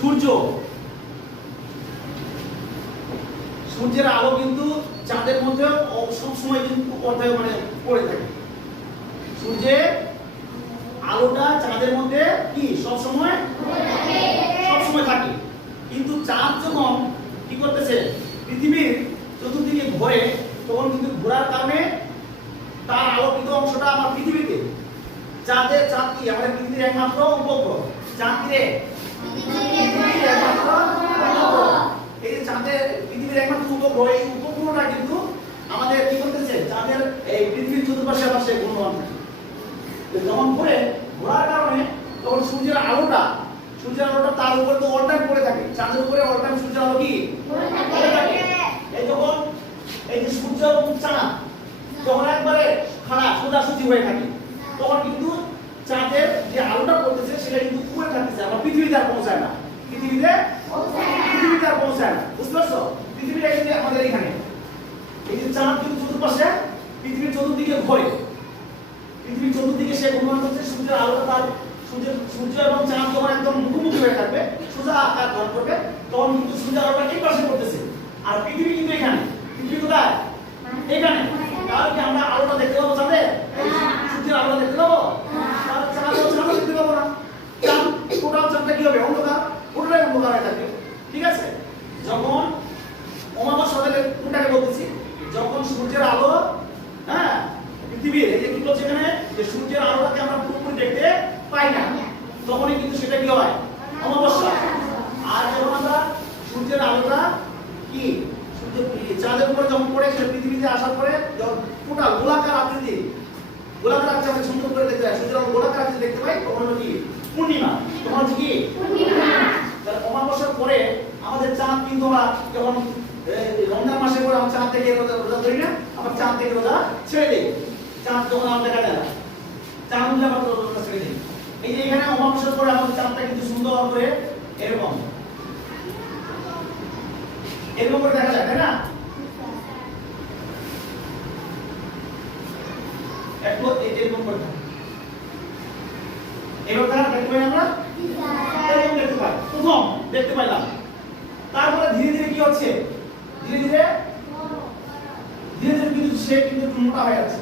সূর্য, সূর্যের আলো কিন্তু চাঁদের মধ্যে সব সময় কিন্তু মানে পড়ে থাকে। সূর্যের আলোটা চাঁদের মধ্যে কি সব সময় থাকে, কিন্তু চাঁদ যখন কি করতেছে পৃথিবীর চতুর্দিকে ঘোরে, তখন কিন্তু ঘোরার কারণে তার আলোকিত অংশটা আমার পৃথিবীতে। চাঁদ কি আমাদের পৃথিবীর একমাত্র উপগ্রহ। চাঁদ কি রে? পৃথিবীর একমাত্র উপগ্রহ। এই যে চাঁদের পৃথিবীর একমাত্র উপগ্রহ, এই উপগ্রহটা কিন্তু আমাদের কি করতেছে চাঁদের এই পৃথিবীর চতুর্পাশে পাশে ঘূর্ণমান থাকে। যখন ঘোরার কারণে তখন সূর্যের আলোটা তার উপর তো অল টাইম পড়ে থাকে। চাঁদের উপরে অল টাইম সূর্যের আলো কি পড়ে থাকে। এই যখন এই যে সূর্য এবং চাঁদ যখন একবারে খাড়া সোজাসুজি হয়ে থাকে, তখন কিন্তু চাঁদের যে আলোটা পড়তেছে সেটা কিন্তু উপরে থাকতেছে, আমার পৃথিবীতে আর পৌঁছায় না। পৃথিবীতে আর পৌঁছায় না, বুঝতে পারছো? পৃথিবীটা এই যে আমাদের এখানে, এই যে চাঁদ কিন্তু চতুর্পাশে পৃথিবীর চতুর্দিকে ঘোরে, পৃথিবীর চতুর্দিকে সে ঘূর্ণন করছে। সূর্যের আলোটা তার সূর্য এবং চাঁদ যখন একদম মুখোমুখি হয়ে থাকবে, সোজা আকার ধারণ করবে, তখন কিন্তু সূর্যের আলোটা এই পাশে পড়তেছে, আর পৃথিবী কিন্তু এখানে। পৃথিবী কোথায়? এখানে। তাহলে কি আমরা আলোটা দেখতে পাবো চাঁদে? সূর্যের আলোটা দেখতে পাবো? তাহলে চাঁদও দেখতে পাবো না। চাঁদ টোটাল চাঁদটা কি হবে? অন্ধকার, পুরোটাই অন্ধকার হয়ে থাকবে। ঠিক আছে? যখন অমাবস্যা কোনটাকে বলতেছি, যখন সূর্যের আলো পৃথিবীর এই যে কি বলছে এখানে যে সূর্যের আলোটাকে আমরা পুরোপুরি দেখতে পাই না, তখনই কিন্তু সেটা কি হয়? অমাবস্যা। আর যখন আমরা সূর্যের আলোটা কি চাঁদের উপরে যখন পড়ে, সে পৃথিবীতে আসার পরে যখন টোটাল গোলাকার আকৃতি আমরা সুন্দর করে দেখতে পাই, সূর্যের আলো গোলাকার আকৃতি দেখতে পাই, তখন হলো কি পূর্ণিমা। তখন হচ্ছে কি পূর্ণিমা। তাহলে অমাবস্যার পরে আমাদের চাঁদ কিন্তু আমরা যখন রমজান মাসে পরে আমরা চাঁদ থেকে রোজা ধরি না, আমরা চাঁদ থেকে রোজা ছেড়ে দিই। চাঁদ যখন আমরা দেখা যায় না, চাঁদ উঠলে আমরা রোজা ছেড়ে দিই। এই যে এখানে অমাবস্যার পরে আমাদের চাঁদটা কিন্তু সুন্দর করে এরকম করে দেখা যায়, তাই না? একটু এরকম করে এরকম দেখতে পাই আমরা, এরকম দেখতে পাই, প্রথম দেখতে পাইলাম। তারপরে ধীরে ধীরে কি হচ্ছে? ধীরে ধীরে কিন্তু সে কিন্তু মোটা হয়ে যাচ্ছে।